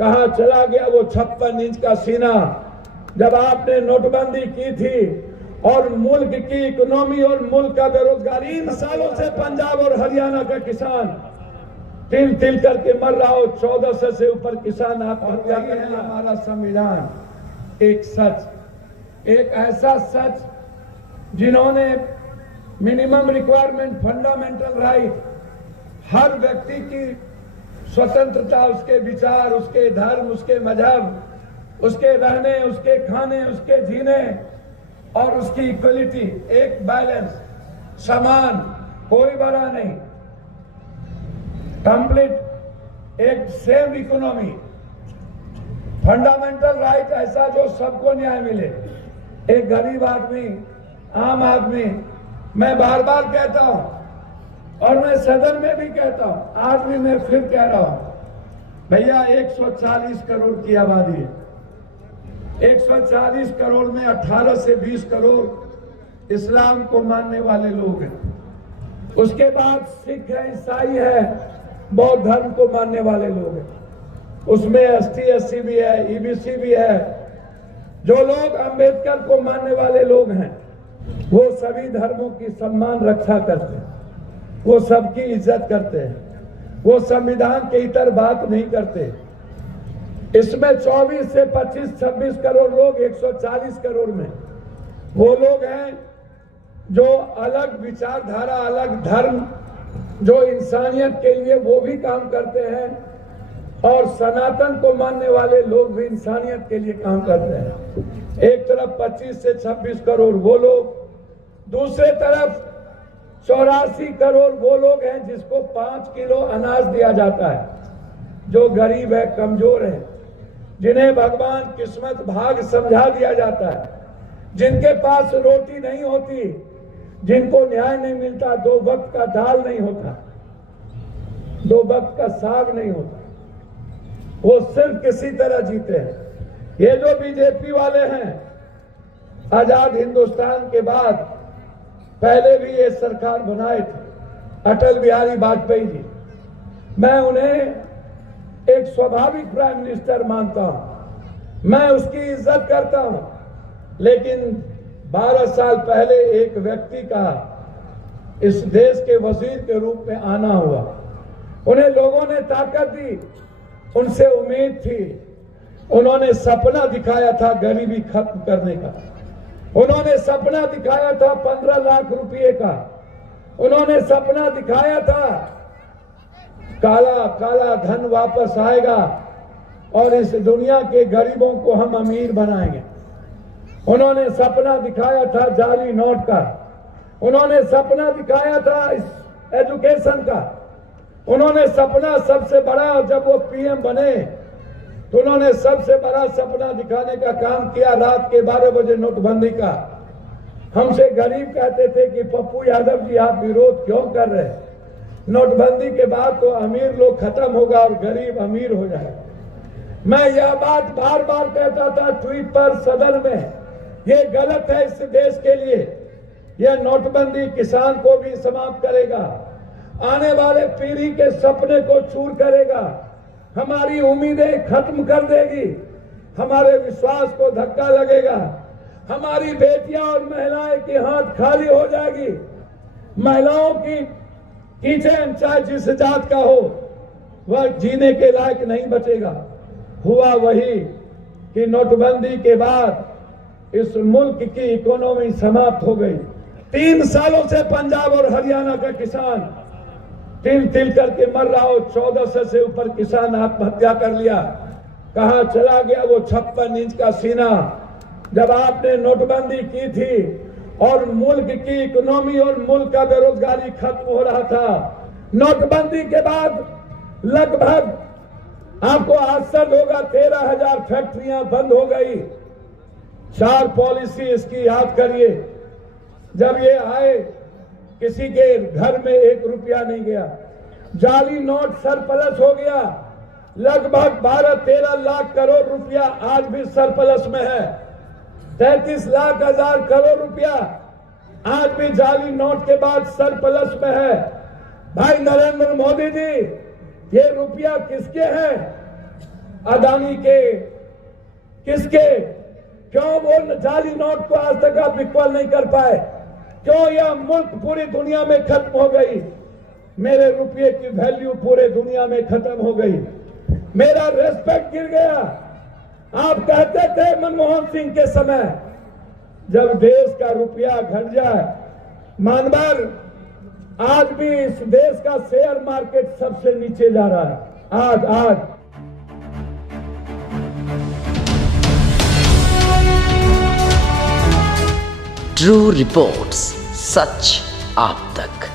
कहां चला गया वो 56 इंच का सीना जब आपने नोटबंदी की थी और मुल्क की इकोनॉमी और मुल्क का बेरोजगारी। 3 सालों से पंजाब और हरियाणा का किसान तिल तिल करके मर रहा हो। 1400 से ऊपर किसान आत्महत्या कर रहे हैं। हमारा संविधान एक सच, एक ऐसा सच जिन्होंने मिनिमम रिक्वायरमेंट, फंडामेंटल राइट, हर व्यक्ति की स्वतंत्रता, उसके विचार, उसके धर्म, उसके मजहब, उसके रहने, उसके खाने, उसके जीने और उसकी इक्वलिटी, एक बैलेंस, समान, कोई बड़ा नहीं, कंप्लीट एक सेम इकोनॉमी, फंडामेंटल राइट ऐसा जो सबको न्याय मिले। एक गरीब आदमी, आम आदमी, मैं बार बार कहता हूं और मैं सदन में भी कहता हूं, आज भी मैं फिर कह रहा हूं, भैया 140 करोड़ की आबादी है। 140 करोड़ में 18 से 20 करोड़ इस्लाम को मानने वाले लोग हैं। उसके बाद सिख है, ईसाई है, बौद्ध धर्म को मानने वाले लोग हैं। उसमें ST SC भी है, EBC भी है। जो लोग अंबेडकर को मानने वाले लोग हैं वो सभी धर्मों की सम्मान रक्षा करते हैं, वो सबकी इज्जत करते हैं, वो संविधान के इतर बात नहीं करते। इसमें 24 से 25, 26 करोड़ लोग 140 करोड़ में वो लोग हैं जो अलग विचारधारा, अलग धर्म, जो इंसानियत के लिए वो भी काम करते हैं और सनातन को मानने वाले लोग भी इंसानियत के लिए काम करते हैं। एक तरफ 25 से 26 करोड़ वो लोग, दूसरे तरफ 84 करोड़ वो लोग हैं जिसको 5 किलो अनाज दिया जाता है, जो गरीब है, कमजोर है, जिन्हें भगवान किस्मत भाग समझा दिया जाता है, जिनके पास रोटी नहीं होती, जिनको न्याय नहीं मिलता, 2 वक्त का दाल नहीं होता, 2 वक्त का साग नहीं होता, वो सिर्फ किसी तरह जीते हैं। ये जो बीजेपी वाले हैं, आजाद हिंदुस्तान के बाद पहले भी ये सरकार बनाए थे अटल बिहारी वाजपेयी जी, मैं उन्हें एक स्वाभाविक प्राइम मिनिस्टर मानता हूं, मैं उसकी इज्जत करता हूं। लेकिन 12 साल पहले एक व्यक्ति का इस देश के वजीर के रूप में आना हुआ। उन्हें लोगों ने ताकत दी, उनसे उम्मीद थी, उन्होंने सपना दिखाया था गरीबी खत्म करने का, उन्होंने सपना दिखाया था 15 लाख रुपए का, उन्होंने सपना दिखाया था काला काला धन वापस आएगा और इस दुनिया के गरीबों को हम अमीर बनाएंगे। उन्होंने सपना दिखाया था जाली नोट का, उन्होंने सपना दिखाया था इस एजुकेशन का, उन्होंने सपना सबसे बड़ा, जब वो PM बने तो उन्होंने सबसे बड़ा सपना दिखाने का काम किया रात के 12 बजे नोटबंदी का। हमसे गरीब कहते थे कि पप्पू यादव जी आप विरोध क्यों कर रहे हैं, नोटबंदी के बाद तो अमीर लोग खत्म होगा और गरीब अमीर हो जाएगा। मैं यह बात बार बार कहता था ट्वीट पर, सदन में, ये गलत है इस देश के लिए। यह नोटबंदी किसान को भी समाप्त करेगा, आने वाले पीढ़ी के सपने को चूर करेगा, हमारी उम्मीदें खत्म कर देगी, हमारे विश्वास को धक्का लगेगा, हमारी बेटियां और महिलाएं की हाथ खाली हो जाएगी, महिलाओं की किचन चाहे जिस जात का हो वह जीने के लायक नहीं बचेगा। हुआ वही कि नोटबंदी के बाद इस मुल्क की इकोनॉमी समाप्त हो गई। 3 सालों से पंजाब और हरियाणा का किसान तिल तिल करके मर रहा हो। 1400 से ऊपर किसान आत्महत्या कर लिया। कहां चला गया वो 56 इंच का सीना जब आपने नोटबंदी की थी और मुल्क की इकोनॉमी और मुल्क का बेरोजगारी खत्म हो रहा था। नोटबंदी के बाद लगभग आपको आश्चर्य होगा 13,000 फैक्ट्रियां बंद हो गई। 4 पॉलिसी इसकी याद करिए। जब ये आए किसी के घर में 1 रुपया नहीं गया, जाली नोट सरप्लस हो गया। लगभग 12-13 लाख करोड़ रुपया आज भी सरप्लस में है। 33 लाख हजार करोड़ रुपया आज भी जाली नोट के बाद सरप्लस में है। भाई नरेंद्र मोदी जी, ये रुपया किसके हैं? अदानी के, किसके? क्यों वो जाली नोट को आज तक आप इक्वल नहीं कर पाए? क्यों यह मुल्क पूरी दुनिया में खत्म हो गई? मेरे रुपये की वैल्यू पूरे दुनिया में खत्म हो गई, मेरा रेस्पेक्ट गिर गया। आप कहते थे मनमोहन सिंह के समय, जब देश का रुपया घट जाए, मानवर आज भी इस देश का शेयर मार्केट सबसे नीचे जा रहा है। आज ट्रू रिपोर्ट्स, सच आप तक।